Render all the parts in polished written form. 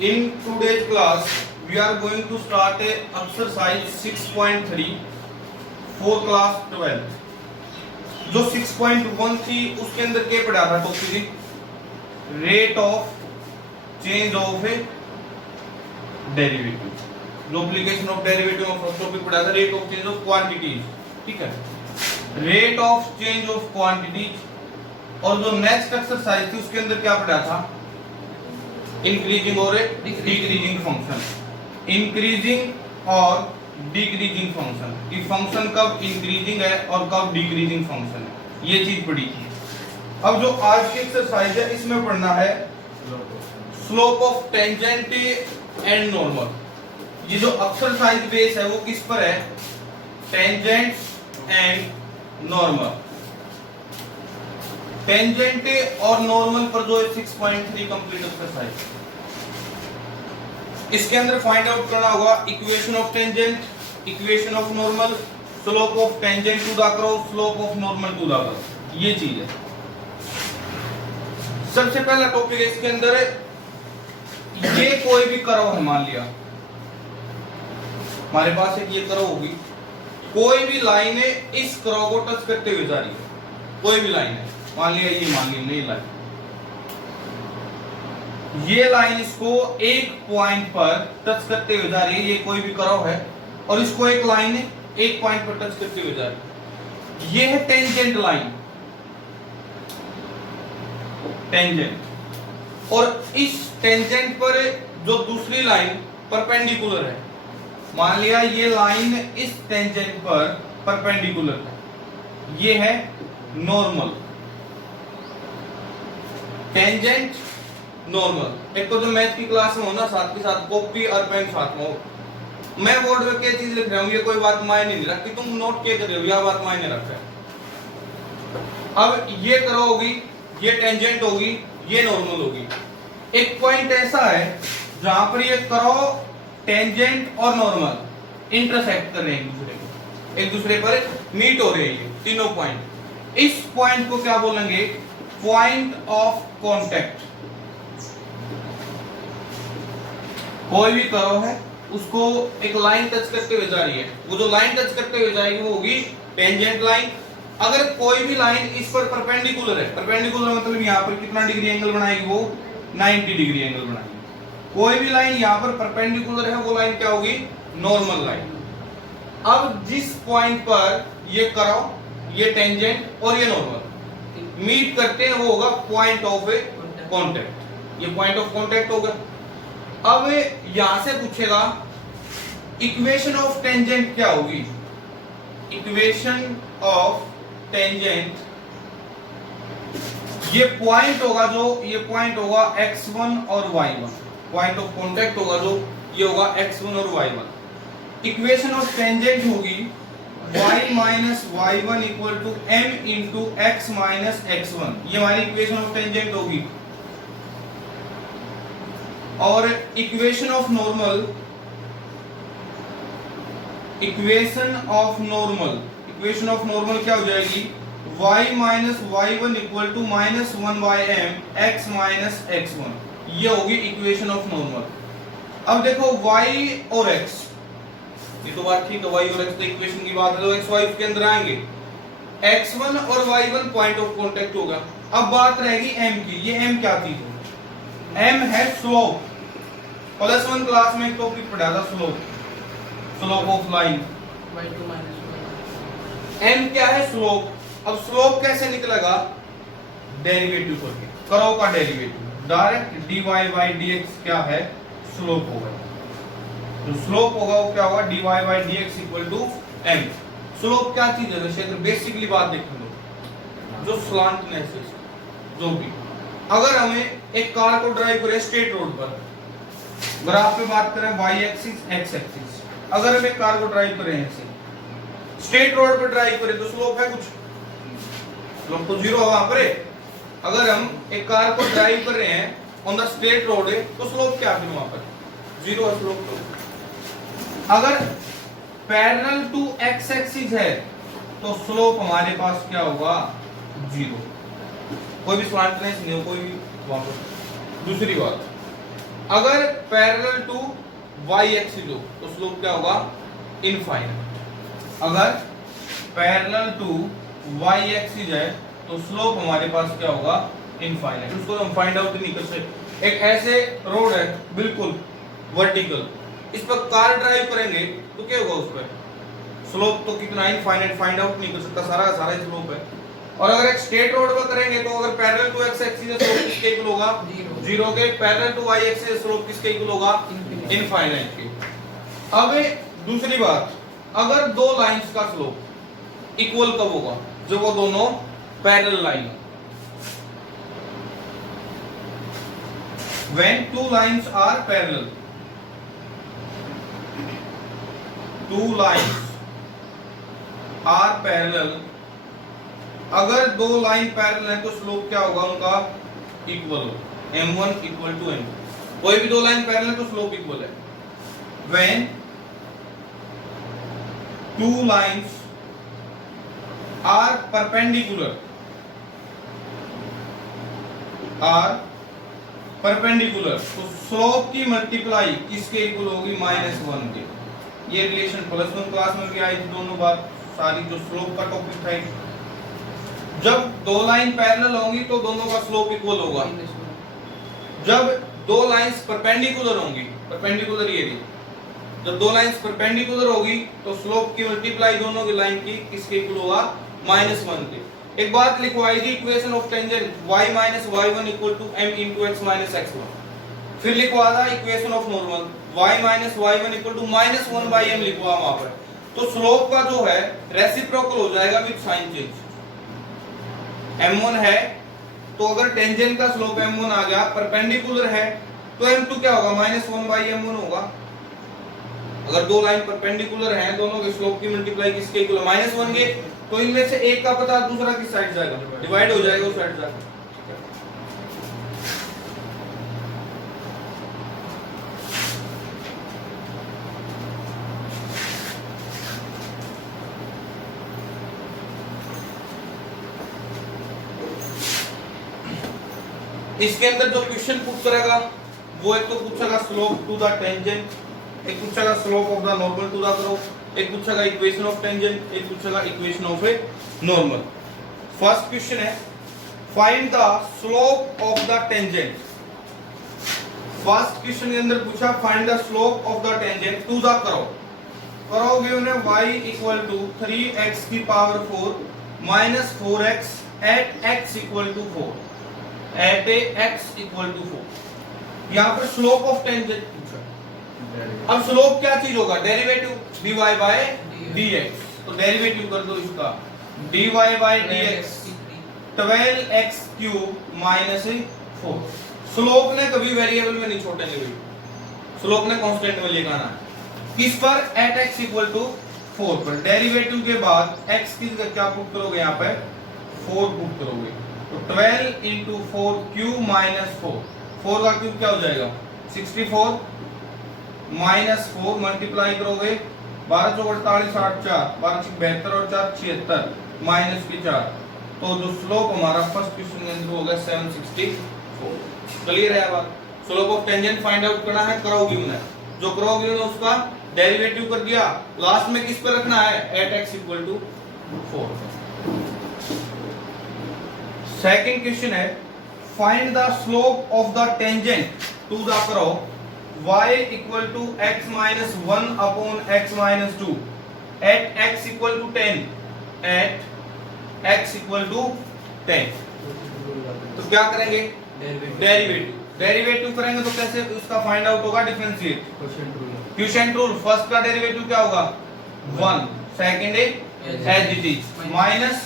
In today's class, we are going to start a exercise 6.3 for class 12. जो 6.1 थी उसके अंदर क्या पढ़ा था topic? Rate of change of a derivative. जो application of derivative of first topic पढ़ा था rate of change of quantities. ठीक है, rate of change of quantities. और जो नेक्स्ट एक्सरसाइज थी उसके अंदर क्या पढ़ा था? इंक्रीजिंग और डिक्रीजिंग फंक्शन. इंक्रीजिंग और डिक्रीजिंग फंक्शन. कि फंक्शन कब इंक्रीजिंग है और कब डिक्रीजिंग फंक्शन है, ये चीज पढ़ी थी. अब जो आज की एक्सरसाइज है इसमें पढ़ना है slope of tangent and normal. ये जो एक्सरसाइज बेस है वो किस पर है? Tangent and normal. टेंजेंट और नॉर्मल पर जो है 6.3 कंप्लीट एक्सरसाइज. इसके अंदर फाइंड आउट करना होगा equation of tangent, equation of normal, slope of tangent to the curve, slope of normal to the curve. ये चीज है. सबसे पहला टॉपिक है इसके अंदर है, ये कोई भी कर्व है. मान लिया हमारे पास एक ये कर्व होगी, कोई भी लाइन है इस कर्व को टच करते हुए जा रही है. कोई भी लाइन है, मान लिया ये, मान लिया नहीं लाइन, ये लाइन इसको एक पॉइंट पर टच करते हुए जा रही है. ये कोई भी कर्व है और इसको एक लाइन है एक पॉइंट पर टच करते हुए जा रही है. ये है टेंजेंट लाइन, टेंजेंट. और इस टेंजेंट पर जो दूसरी लाइन परपेंडिकुलर है, मान लिया ये लाइन इस टेंजेंट पर परपेंडिकुलर है, ये है नॉर्मल. Tangent normal. एक तो जो मैथ की क्लास में हो ना, साथ के साथ कॉपी और पेन साथ में हो. मैं बोर्ड पे क्या चीज लिख रहा हूं ये कोई बात मायने नहीं रखती, तुम नोट क्या कर रहे हो यह बात मायने रखता है. अब ये करो होगी, ये टेंजेंट होगी, ये नॉर्मल होगी. एक पॉइंट ऐसा है जहां पर ये करो टेंजेंट और नॉर्मल इंटरसेक्ट कर रहे हैं, एक दूसरे पर मीट हो रहे हैं ये तीनों पॉइंट. इस पॉइंट को क्या बोलेंगे? Point of contact. कोई भी कर्व है उसको एक लाइन टच करते हुए जा रही है, वो जो लाइन टच करते हुए जाएगी वो होगी टेंजेंट लाइन. अगर कोई भी लाइन इस पर परपेंडिकुलर है, परपेंडिकुलर मतलब यहाँ पर कितना डिग्री एंगल बनाएगी? वो 90 डिग्री एंगल बनाएगी. कोई भी लाइन यहाँ पर परपेंडिकुलर है वो लाइन क्या होगी? Normal line. अब जिस पॉइंट पर ये कर्व, ये टेंजेंट और ये नॉर्मल मीट करते हैं वो होगा पॉइंट ऑफ ए कांटेक्ट. ये पॉइंट ऑफ कांटेक्ट होगा. अब यहां से पूछेगा इक्वेशन ऑफ टेंजेंट क्या होगी? इक्वेशन ऑफ टेंजेंट, ये पॉइंट होगा जो, ये पॉइंट होगा x1 और y1. पॉइंट ऑफ कांटेक्ट होगा जो ये होगा x1 और y1. इक्वेशन ऑफ टेंजेंट होगी y minus y1 equal to m into x minus x1. ये हमारी इक्वेशन ऑफ टेंजेंट होगी. और equation of normal, equation of normal, equation of normal क्या हो जाएगी? y minus y1 equal to minus 1 by m x minus x1. ये होगी equation of normal. अब देखो y और x, ये तो बात ठीक है, y और x तो इक्वेशन की बात है, तो x y के अंदर आएंगे. x1 और y1 पॉइंट ऑफ कांटेक्ट होगा. अब बात रहेगी m की. ये m क्या थी? m है स्लोप. प्लस 1 क्लास में एक टॉपिक पढ़ा था slope, slope of line. m क्या है? स्लोप. अब स्लोप कैसे निकलेगा? डेरिवेटिव करके, कर्व का derivative direct dy by dx क्या है? स्लोप होगा. जो स्लोप होगा वो क्या होगा? dy by dx equal to m. Slope क्या चीज है? वैसे अगर बेसिकली बात देखें तो जो स्लांटनेस है, जो भी, अगर हमें एक कार को ड्राइव करें स्ट्रेट रोड पर, ग्राफ पे बात करें y एक्सिस x एक्सिस, अगर हम एक कार को ड्राइव करें ऐसे स्ट्रेट रोड पर ड्राइव करें तो स्लोप है कुछ? स्लोप तो जीरो है वहां पर. अगर हम एक कार को ड्राइव कर रहे हैं ऑन द स्ट्रेट रोड है तो स्लोप क्या है वहां पर? जीरो है स्लोप. तो अगर पैरेलल टू x एक्सिस है तो स्लोप हमारे पास क्या होगा? जीरो. कोई भी स्लैंटनेस नहीं हो, कोई भी वहां पर. दूसरी बात, अगर पैरेलल टू वाई एक्सिस हो तो स्लोप क्या होगा, इनफाइनाइट। अगर पैरेलल टू वाई एक्सिस है तो स्लोप हमारे पास क्या होगा, इनफाइनाइट। उसको हम फाइंड आउट नहीं कर सकते। एक ऐसे रोड है बिल्कुल वर्टिकल, इस पर कार ड्राइव करेंगे तो क्या होगा, उस पर स्लोप तो कितना इनफाइनाइट, फाइंड आउट नहीं कर सकता, सारा का सारा स्लोप है। और अगर एक स्ट्रेट रोड पर करेंगे तो अगर पैरेलल टू एक्स एक्सिस है स्लोप किसके इक्वल होगा, जीरो के। Parallel to Y axis slope किसके इक्वल होगा, इनफाइनाइट के। अब दूसरी बात, अगर दो लाइंस का स्लोप इक्वल कब होगा, जब वो दोनों पैरेलल लाइन हो। When two lines are parallel, two lines are parallel, अगर दो लाइन पैरेलल है तो स्लोप क्या होगा उनका, इक्वल हो, m1 इक्वल टू m2। कोई भी दो लाइन पैरेलल है तो स्लोप इक्वल है। When two lines are perpendicular, तो स्लोप की मल्टीप्लाई किसके इक्वल होगी, -1 के। ये रिलेशन +1 क्लास में भी आई थी, दोनों बात सारी जो स्लोप का टॉपिक था। जब दो लाइन पैरेलल होंगी तो दोनों का स्लोप इक्वल होगा। जब दो लाइंस परपेंडिकुलर होंगी, परपेंडिकुलर ये थी, जब दो लाइंस परपेंडिकुलर होगी तो स्लोप की मल्टीप्लाई दोनों की लाइन की किसके इक्वल होगा, -1 के। एक बात लिखवाई थी, equation of tangent y minus y1 equal to m into x minus x1। फिर लिखवा था equation of normal y minus y1 equal to -1 by m लिखवा वहां पर। तो स्लोप का जो है रेसिप्रोकल हो जाएगा विद साइन चेंज। m1 है तो अगर टेंजेंट का स्लोप m1 आ गया, परपेंडिकुलर है तो m2 क्या होगा, -1 बाई m1 होगा। अगर दो लाइन परपेंडिकुलर हैं, दोनों के स्लोप की मल्टीप्लाई किसके इक्वल है, -1 के। तो इनमें से एक का पता दूसरा किस साइड जाएगा, डिवाइड हो जाएगा उस साइड जाकर। इसके अंदर जो क्वेश्चन पुट करेगा वो एक तो पूछेगा स्लोप टू द टेंजेंट, एक पूछेगा slope of the normal to the curve, एक पूछेगा इक्वेशन ऑफ टेंजेंट, एक पूछेगा equation of a normal. First question है find the slope of the tangent. First question के अंदर पूछा find the slope of the tangent to the curve. Curve given है y equal to 3x की power 4 minus 4x at x equal to 4 at x equal to 4। यहाँ पर slope of tangent पूछा। अब slope क्या चीज होगा, डेरिवेटिव dy बाय dx। तो डेरिवेटिव कर दो इसका, dy by dx 12x cube minus 4। Slope ने कभी वेरिएबल में नहीं छोड़ने ली, स्लोप ने कांस्टेंट में लेकर आना है। किस पर, एट x इक्वल टू 4 पर। डेरिवेटिव के बाद x की क्या पुट करोगे, यहाँ पे 4 पुट करोगे। तो 12 इंटू 4 क्यूब माइनस 4, 4 का क्यूब क्या हो जाएगा 64 माइनस 4 मल्टीप्लाई करोगे 12 चौक 48 8 4 12 6 72 और 4 76 माइनस के 4। तो जो स्लोप हमारा फर्स्ट क्वेश्चन के अंदर हो गया 764। क्लियर है बात। Slope of tangent find out करना है, कर्व गिवन है, जो कर्व गिवन है उसका डेरिवेटिव कर दिया, लास्ट में किस पे रखना है, at x equal to 4। Second question है find the slope of the tangent to the curve y equal to x minus 1 upon x minus 2 at x equal to 10, at x equal to 10। तो क्या करेंगे, derivative. Derivative करेंगे तो कैसे उसका find out होगा, differentiate, quotient rule. First का derivative क्या होगा 1, second as it is, minus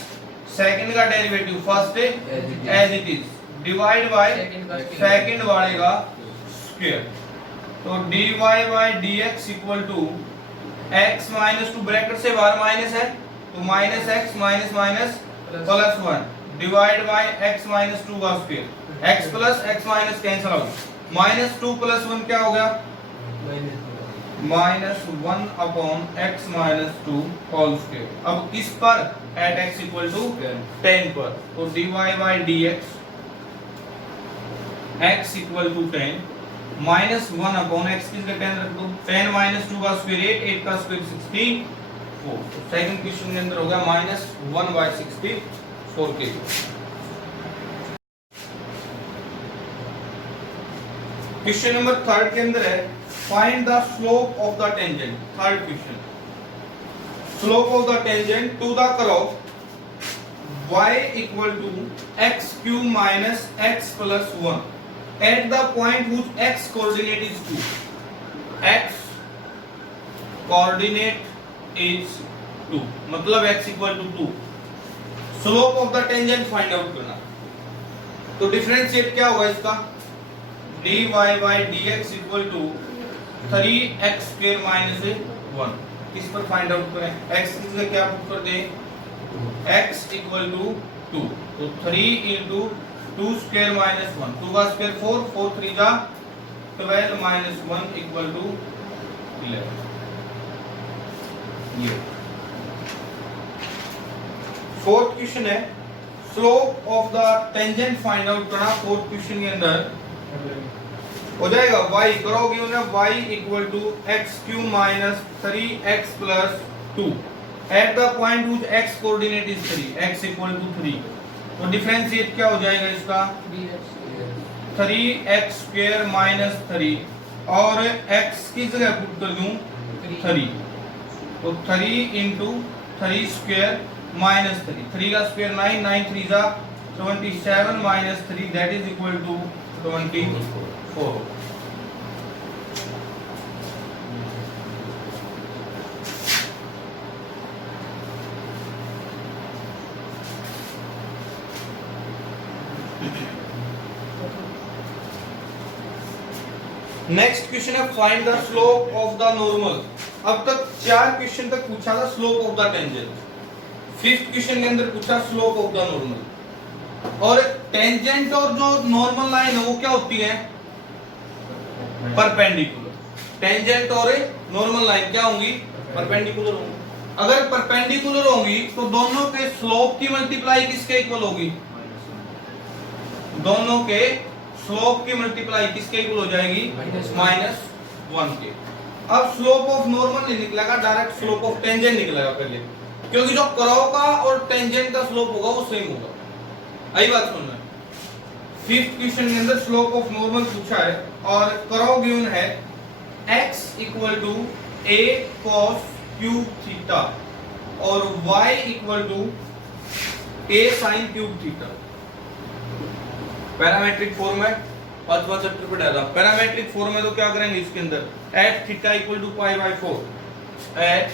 second का derivative first as it is, divide by second वाले का स्क्वायर। तो dy by dx equal to x minus 2 bracket से बाहर माइनस है तो minus x minus minus plus 1 divide by x minus 2 का square. x plus x minus cancel हो गया, माइनस 2 प्लस 1 क्या हो गया minus 1 upon x minus 2 whole square. अब किस पर, एट x इक्वल टू 10 पर। तो dy by dx x equal to 10 minus 1 upon X की जगह 10 रख दो, 10 माइनस 2 का स्क्वायर 8, 8 का स्क्वायर 64। तो सेकंड क्वेश्चन के अंदर हो गया माइनस 1/64 के लिए। क्वेश्चन नंबर थर्ड के अंदर है find the slope of the tangent. Third question, slope of the tangent to the curve y equal to x cube minus x plus 1 at the point whose x coordinate is 2. x coordinate is 2, मतलब x equal to 2। Slope of the tangent find out करना। तो differentiate क्या होगा इसका, dy by dx equal to 3x square minus 1। किस पर find out करें, x की जगह क्या पुट कर दें, x equal to 2, तो 3 into 2 square minus 1, 2 का स्क्वायर 4, 4 3 जा 12 minus 1 equal to 11। ये फोर्थ क्वेश्चन है slope of the tangent find out करना। फोर्थ क्वेश्चन के अंदर हो जाएगा y करोगे उन्हें y equal to x cube minus 3x plus 2 at the point whose x coordinate is 3, x equal to 3। तो डिफरेंशिएट क्या हो जाएगा इसका, 3x square minus 3 और x की जगह पुट कर दूं 3, तो 3 into 3 square minus 3, 3 का स्क्वायर 9, 9 3 जा 27 minus 3 that is equal to 24। Next question है find the slope of the normal. अब तक 4 क्वेश्चन तक पूछा था slope of the tangent, fifth question के अंदर पूछा स्लोप ऑफ द नॉर्मल। और टेंजेंट और जो नॉर्मल लाइन है वो क्या होती है, परपेंडिकुलर। टेंजेंट और नॉर्मल लाइन क्या होंगी, परपेंडिकुलर होंगी। अगर परपेंडिकुलर होंगी तो दोनों के स्लोप की मल्टीप्लाई किसके इक्वल होगी, दोनों के स्लोप की मल्टीप्लाई किसके इक्वल हो जाएगी, -1 के। अब स्लोप ऑफ नॉर्मल नहीं निकलेगा, डायरेक्ट स्लोप ऑफ टेंजेंट निकलेगा पहले, क्योंकि जो कर्व का और टेंजेंट का स्लोप होगा वो सेम होगा। आई बात सुनना। फिफ्थ क्वेश्चन के अंदर स्लोप ऑफ नॉर्मल पूछा है और कर्व गिवन है x equal to a cos cube theta और y equal to a sin cube theta. Parametric form में 5वां चैप्टर पे डाला। पैरामेट्रिक फॉर्म में तो क्या करेंगे इसके अंदर at theta equal to pi by 4, at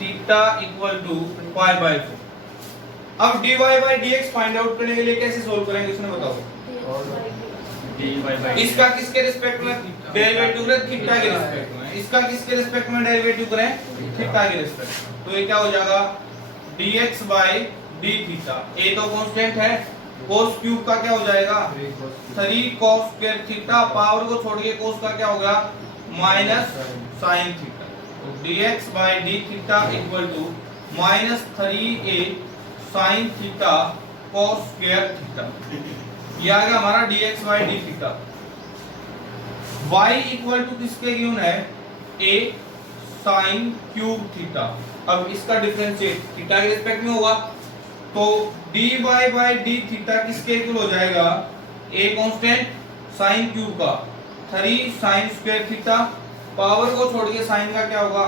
theta equal to pi by 4। अब dy by dx find out करने के लिए कैसे सोल्व करेंगे इसने बताओ, इसका किसके रिस्पेक्ट में डेरिवेटिव करें, थीटा के रिस्पेक्ट में। इसका किसके रिस्पेक्ट में डेरिवेटिव करें, थीटा के रिस्पेक्ट। तो ये क्या हो जाएगा dx by d theta, a तो कांस्टेंट है, cos क्यूब का क्या हो जाएगा 3 cos स्क्वायर थीटा, पावर को छोड़ के cos का क्या हो गया माइनस sin थीटा। तो dx by d theta equal to -3a sin theta cos square theta. ये आ गया हमारा dx by d theta. y equal to किसके गिवन है a sin क्यूब थीटा। अब इसका डिफरेंशिएट थीटा के रिस्पेक्ट में होगा, तो dy बाय d थीटा किसके इक्वल हो जाएगा, a कांस्टेंट sin क्यूब का 3 sin स्क्वायर थीटा, पावर को छोड़ के sin का क्या होगा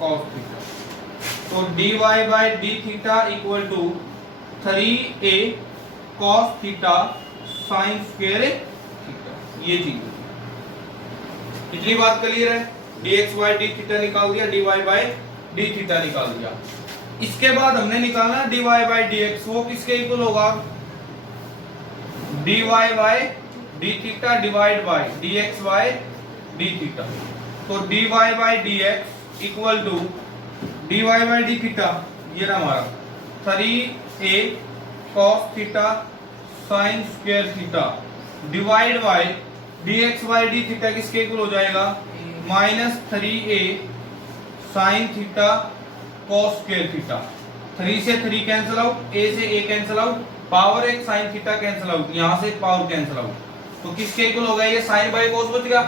cos थीटा। तो dy by d theta equal to 3a cos theta sin square theta. ये चीज इतनी बात क्लियर है। dx बाय d थीटा निकाल दिया, dy बाय d थीटा निकाल दिया। इसके बाद हमने निकालना dy बाय dx, वो किसके इक्वल होगा dy by d theta divide by dx by d theta. तो dy by dx equal to dy by d theta, ये रहा हमारा 3a cos theta sin square theta divide by dx by d theta किसके equal हो जाएगा -3a sin theta cos square theta. 3 से 3 cancel out, a से a cancel out, power एक sin theta cancel out, यहां से पावर कैंसिल आउट। तो किसके इक्वल होगा ये साइन बाई कोस बच गया,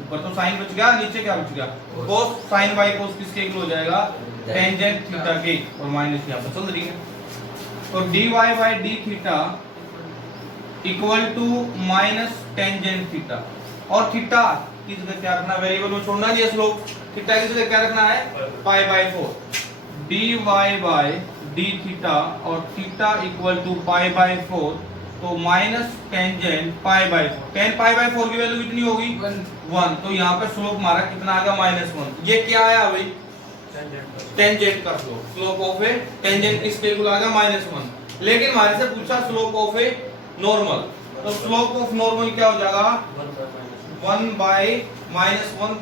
ऊपर तो साइन बच गया, नीचे क्या बच गया कोस, साइन बाई कोस किसके इक्वल हो जाएगा टेंजेंट थीटा के, और माइनस यहां पर चल रही है। तो dy by d theta equal to minus tangent theta, और थीटा की जगह क्या रखना, वेरिएबल में छोड़ना नहीं है स्लोप, थीटा की जगह क्या रखना है pi by 4, dy by d theta और theta equal to pi by 4, तो minus tangent pi by 4, tan pi by 4 की वैल्यू कितनी होगी 1, तो यहाँ पे स्लोप हमारा कितना आ गया -1। ये क्या आया भाई टेंजेंट का slope, slope of a tangent किसके इक्वल आ गया -1। लेकिन हमारे से पूछा स्लोप ऑफ ए नॉर्मल, तो स्लोप ऑफ नॉर्मल क्या हो जाएगा 1 बाई -1,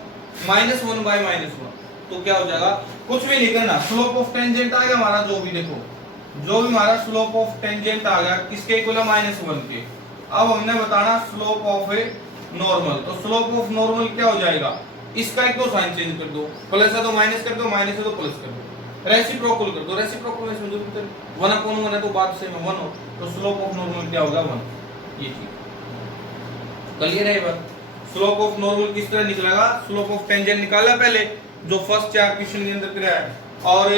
-1 बाई -1, तो क्या हो जाएगा कुछ भी नहीं करना, स्लोप ऑफ टेंजेंट आ गया हमारा, जो भी देखो जो भी हमारा स्लोप ऑफ टेंजेंट आ गया किसके इक्वल है -1 के। अब हमने बताना स्लोप ऑफ ए नॉर्मल, तो स्लोप ऑफ नॉर्मल क्या हो जाएगा, इसका एक तो साइन चेंज कर दो, प्लस है तो माइनस कर दो, माइनस है तो प्लस कर दो, रेसिप्रोकल कर दो, रेसिप्रोकल में समझो 1/1 है तो बात सेम है 1 हो, तो स्लोप ऑफ नॉर्मल क्या होगा 1। ये चीज क्लियर है। बात स्लोप ऑफ नॉर्मल किस तरह निकलेगा, स्लोप ऑफ टेंजेंट निकाला पहले जो फर्स्ट 4 क्वेश्चन के अंदर कराया है, और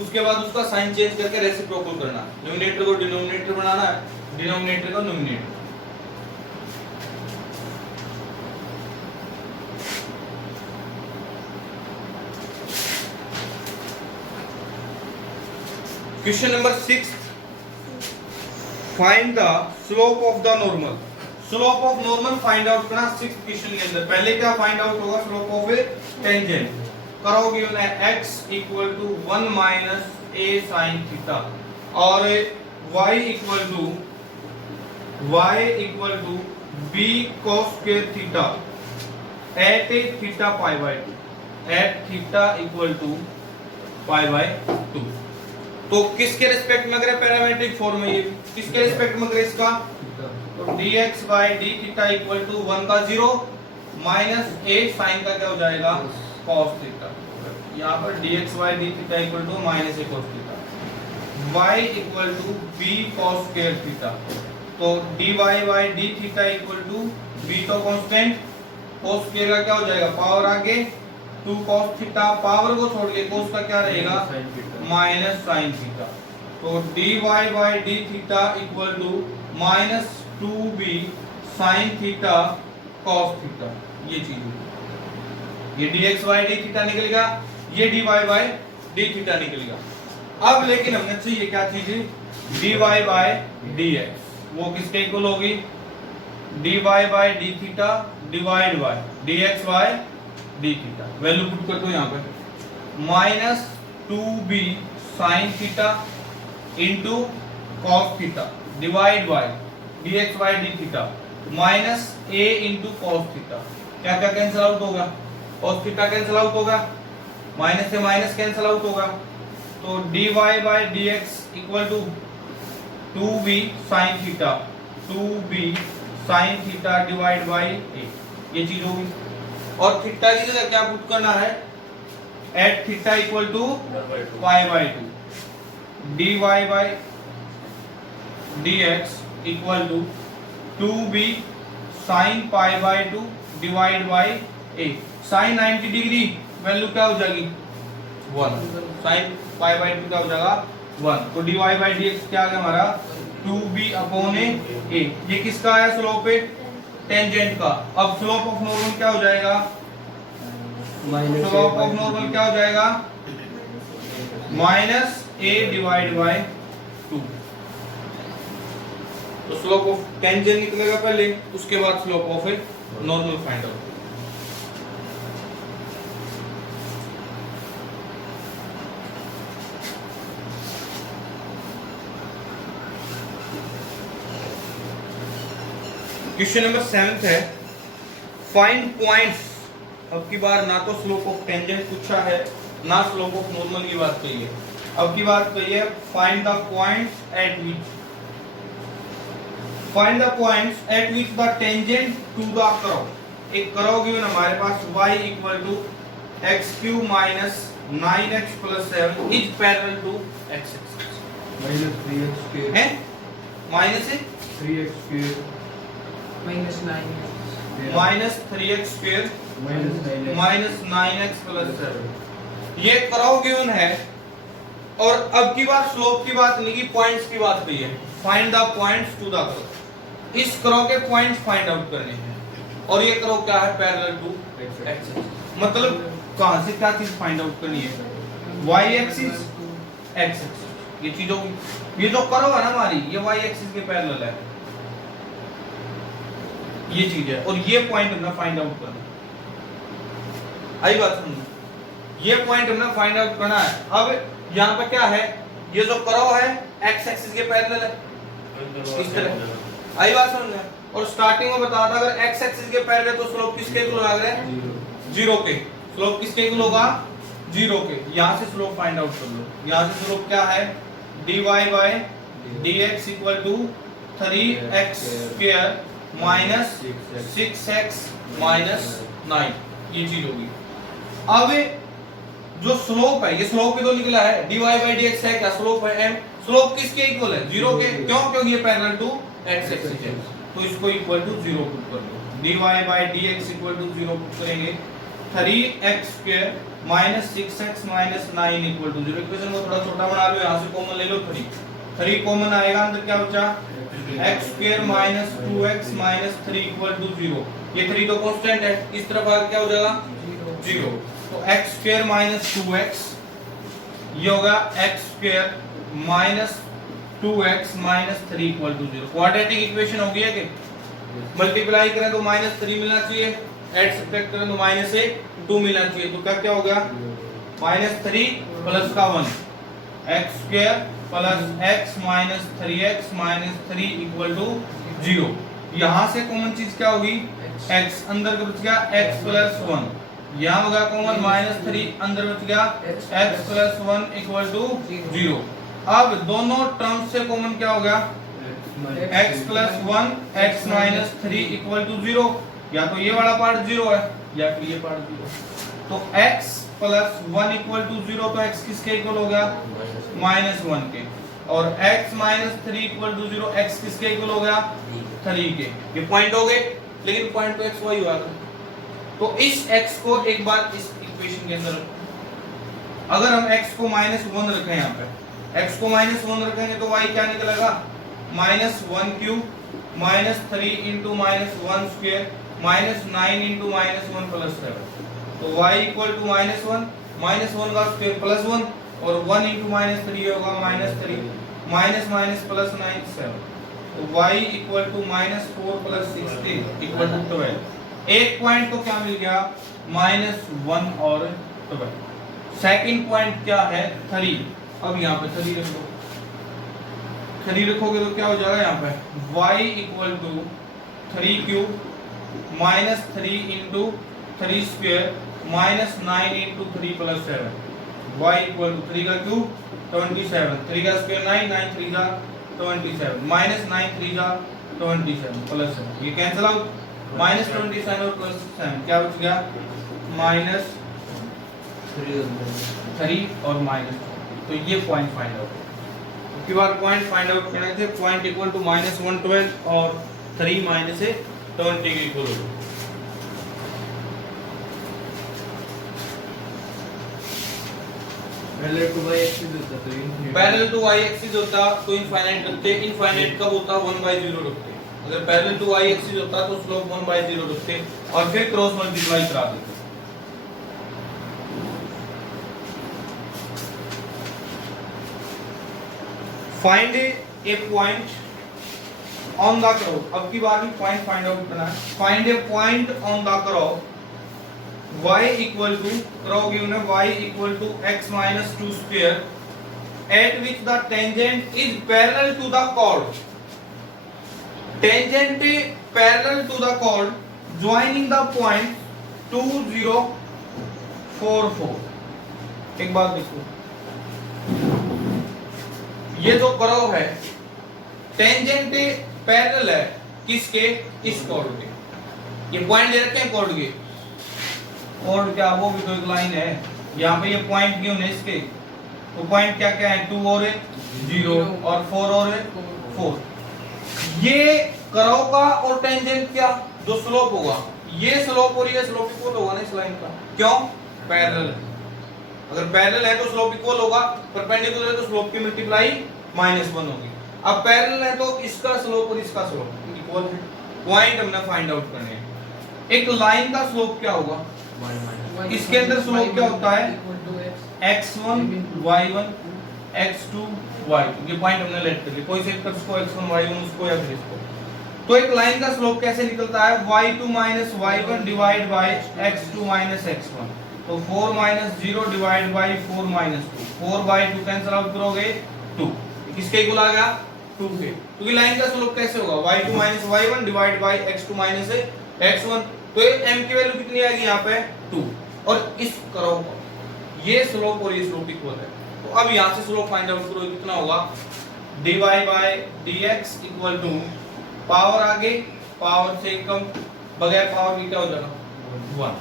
उसके बाद उसका साइन चेंज करके रेसिप्रोकल करना, न्यूमरेटर को डिनोमिनेटर बनाना है, डिनोमिनेटर को numerator. Question number 6, find the slope of the normal. Slope of normal find out करना 6th क्वेश्चन के अंदर। पहले क्या फाइंड आउट होगा स्लोप ऑफ ए टेंजेंट, करोगे उन्हें x equal to 1 minus a sin theta, और y equal to b cos square theta at theta pi by 2, at theta equal to pi by 2। तो किसके रिस्पेक्ट में अगर parametric form में, ये किसके रिस्पेक्ट में अगर इसका, तो dx by d theta equal to 1 का 0 माइनस a sin का क्या हो जाएगा cos थीटा, यहाँ पर dx by d theta equal to minus a cos theta, y equal to b cos square theta, तो dy by d theta equal to b तो constant, cos square का क्या हो जाएगा पावर आगे 2 cos थीटा, पावर को छोड़ के cos का क्या रहेगा माइनस sin थीटा, तो dy by d theta equal to minus 2b sin theta cos theta. ये चीज ये dx by d थीटा निकलेगा, ये dy by d थीटा निकलेगा। अब लेकिन हमने चाहिए क्या चीज dy by dx, वो किसके इक्वल होगी dy by d theta divide by dx by d theta, value put कर दो यहाँ पे minus 2b sin theta into cos theta divide by dx by d theta minus a into cos theta. क्या क्या cancel out होगा, cos theta cancel out होगा, minus से minus cancel out होगा, तो dy by dx equal to 2b sin theta, 2b sin theta divide by a, ये चीज होगी। और थीटा की जगह क्या पुट करना है, at theta equal to pi by 2, dy by dx equal to 2b sin pi by 2 divide by a, sin 90 degree value क्या हो जाएगी 1, sin पाई बाय 2 क्या हो जाएगा 1, तो dy by dx क्या आ गया हमारा 2b अपॉन a, ये किसका आया स्लोप है टेंजेंट का। अब स्लोप ऑफ नॉर्मल क्या हो जाएगा, स्लोप ऑफ नॉर्मल क्या हो जाएगा माइनस a डिवाइड बाय 2, तो स्लोप ऑफ टेंजेंट निकलेगा पहले, उसके बाद slope of a normal find out. Question number 7 है, फाइंड पॉइंट्स। अब की बार ना तो स्लोप ऑफ टेंजेंट पूछा है ना स्लोप ऑफ नॉर्मल की बात कही है, अब की बात कही है find the points at which, find the points at which the tangent to the curve. एक कर्व गिवन हमारे पास y equal to x³ minus 9x plus 7 is parallel to x axis, minus 3x है minus 3x minus 3x square minus 9x plus 7। ये curve given है और अब की बार slope की बात नहीं की, पॉइंट्स की बात हुई है। Find the points to the curve. इस कर्व के पॉइंट्स फाइंड आउट करने हैं और ये कर्व क्या है, पैरेलल टू x एक्सिस। मतलब कहां से क्या चीज फाइंड आउट करनी है, y एक्सिस x एक्सिस, ये चीज होगी। ये जो कर्व है ना हमारी, ये y एक्सिस के पैरेलल है, ये चीज है। और ये पॉइंट हमने फाइंड आउट करना, आई बात समझो, ये पॉइंट हमने फाइंड आउट करना है। अब यहाँ पे क्या है, ये जो कर्व है x एक्सिस के पैरेलल है, इस तरह, आई बात समझ में। और स्टार्टिंग में बताया था अगर x एक्सिस के पैरेलल तो स्लोप किसके इक्वल होगा, जीरो के। स्लोप किसके इक्वल होगा, जीरो के। यहां से स्लोप फाइंड आउट कर लो। यहां से स्लोप क्या है, dy by dx equal to 3x square minus 6x minus 9, ये चीज होगी। अब जो स्लोप है, ये स्लोप ही तो निकला है, dy बाय dx है क्या, स्लोप है m। स्लोप किसके इक्वल है, जीरो के। क्यों, क्योंकि ये पैरेलल टू x एक्सिस है, तो इसको इक्वल टू 0 पुट कर दो। dy by dx equal to 0 put करेंगे, 3x square minus 6x minus 9 equal to 0। Equation को थोड़ा छोटा बना लो, यहां से कॉमन ले लो, 3 कॉमन आएगा, अंदर क्या बचा, x square minus 2x minus 3 equal to 0। ये 3 तो कांस्टेंट है, इस तरफ आगे क्या हो जाएगा, 0। तो x स्क्वायर माइनस 2x, ये होगा x square minus 2x minus 3 equal to 0। Quadratic equation हो गई है कि मल्टीप्लाई करें तो माइनस 3 मिलना चाहिए, ऐड सब्ट्रैक्ट करें तो माइनस 2 मिलना चाहिए। तो क्या क्या हो गया, माइनस 3 प्लस का 1, x square plus x minus 3x minus 3 equal to 0। यहां से कॉमन चीज क्या होगी, x, अंदर का बच गया x प्लस 1, यहां होगा कॉमन माइनस 3, अंदर बच गया x प्लस 1 इक्वल टू 0। अब दोनों टर्म्स से कॉमन क्या हो गया, x plus 1 x minus 3 equal to 0। या तो ये वाला पार्ट 0 है या फिर ये पार्ट 0। तो x प्लस 1 इक्वल टू 0, तो x किसके इक्वल हो गया, माइनस 1 के। और x minus 3 equal to 0, x किसके इक्वल हो गया, 3 के। ये पॉइंट हो गए, लेकिन पॉइंट तो x y हुआ था। तो इस x को एक बार इस इक्वेशन के अंदर रखो। अगर हम x को माइनस 1 रखें, यहाँ पे x को माइनस 1 रखेंगे तो y क्या निकलेगा, minus 1 cube minus 3 into minus 1 square minus 9 into minus 1 plus 7। तो y इक्वल टू माइनस 1 का स्क्वायर प्लस 1 और 1 इंटू माइनस 3 होगा माइनस 3 माइनस माइनस प्लस 9 7। तो y equal to minus 4 plus 16 equal to 12। एक पॉइंट तो क्या मिल गया, माइनस 1 और 12। सेकंड पॉइंट क्या है, 3। अब यहाँ पे 3 रख दो, 3 रखोगे तो क्या हो जाएगा, यहाँ पे y equal to 3 cube minus 3 into 3 square minus 9 into 3 plus 7। y equal to 3 का क्यूब 27, 3 का स्क्वायर 9, 9 3 का 27 माइनस 9 3 का 27 प्लस 7। ये कैंसिल आउट, माइनस 27 और प्लस 7 क्या बच गया, माइनस 3 और माइनस। तो ये पॉइंट फाइंड आउट, की बार पॉइंट फाइंड आउट करने थे। पॉइंट इक्वल टू माइनस 112 और 3 माइनस 20 के इक्वल होगा। पैरेलल टू y एक्सिस होता तो इनफाइनाइट रखते, इनफाइनाइट कब होता 1/0 रखते। अगर पैरेलल टू y एक्सिस होता तो स्लोप 1/0 रखते और फिर क्रॉस मल्टीप्लाई करा देते। Find a point on the curve. अब की बार भी पॉइंट फाइंड आउट करना है। Find a point on the curve y equal to, curve given है y equal to x minus 2 square at which the tangent is parallel to the chord. Tangent parallel to the chord joining the point 2, 0, 4, 4। एक बात देखो, ये जो curve है tangent parallel है किसके, इस कॉर्ड के। ये पॉइंट दे रखे हैं कॉर्ड के, कॉर्ड क्या, वो भी तो एक लाइन है। यहाँ पे ये पॉइंट क्यों है इसके, तो पॉइंट क्या क्या है, 2 और 0 और 4 और 4। ये कर्व का और टेंजेंट क्या, जो स्लोप होगा, ये स्लोप और ये स्लोप इक्वल होगा ना इस लाइन का, क्यों, पैरेलल है। अगर पैरेलल है तो स्लोप इक्वल होगा, परपेंडिकुलर है तो स्लोप की मल्टीप्लाई -1 होगी। अब पैरेलल है तो इसका स्लोप और इसका स्लोप इक्वल है। पॉइंट हमने फाइंड आउट करने हैं। एक लाइन का स्लोप क्या होगा, इसके अंदर स्लोप क्या होता है, x1 y1 x2 y2, ये पॉइंट हमने लेट कर लिया, कोई से कर्व को x1 y1 उसको या फिर इसको। तो एक लाइन का स्लोप कैसे निकलता है, y2 minus y1 divide by x2 minus x1, तो 4 minus 0 divide by 4 minus 2, 4 by 2 cancel out करोगे 2, किसके इक्वल आ गया 2 के। क्योंकि लाइन का स्लोप कैसे होगा, y2 minus y1 divide by x2 minus x1, तो ये m की वैल्यू कितनी आएगी यहाँ पे 2, और इस कर्व पर ये स्लोप और ये स्लोप इक्वल है। तो अब यहाँ से स्लोप फाइंड आउट करो, कितना होगा, dy by dx equal to power आगे पावर से कम, बगैर पावर के क्या हो जाएगा 1,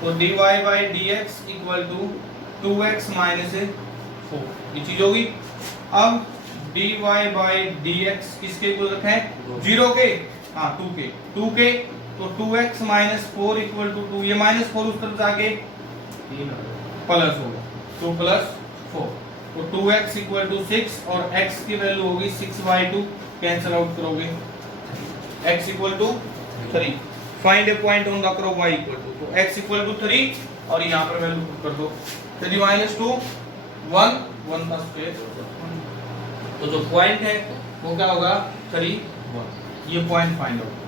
तो dy by dx equal to 2x minus 4, ये चीज होगी। अब dy by dx किसके इक्वल रखें, 0 के, हाँ 2 के, तो 2x माइनस 4 इक्वल टू 2, ये -4 उस तरफ जाके प्लस होगा, 2 + 4, तो 2x इक्वल टू 6, और x की वैल्यू होगी 6/2, कैंसिल आउट करोगे x equal to 3, find a point on the curve y equal to, तो x इक्वल टू 3 और यहाँ पर वैल्यू पुट कर दो, 3 - 2 1 1 का स्क्वायर, तो जो पॉइंट है वो क्या होगा 3 1, ये पॉइंट फाइंड आउट।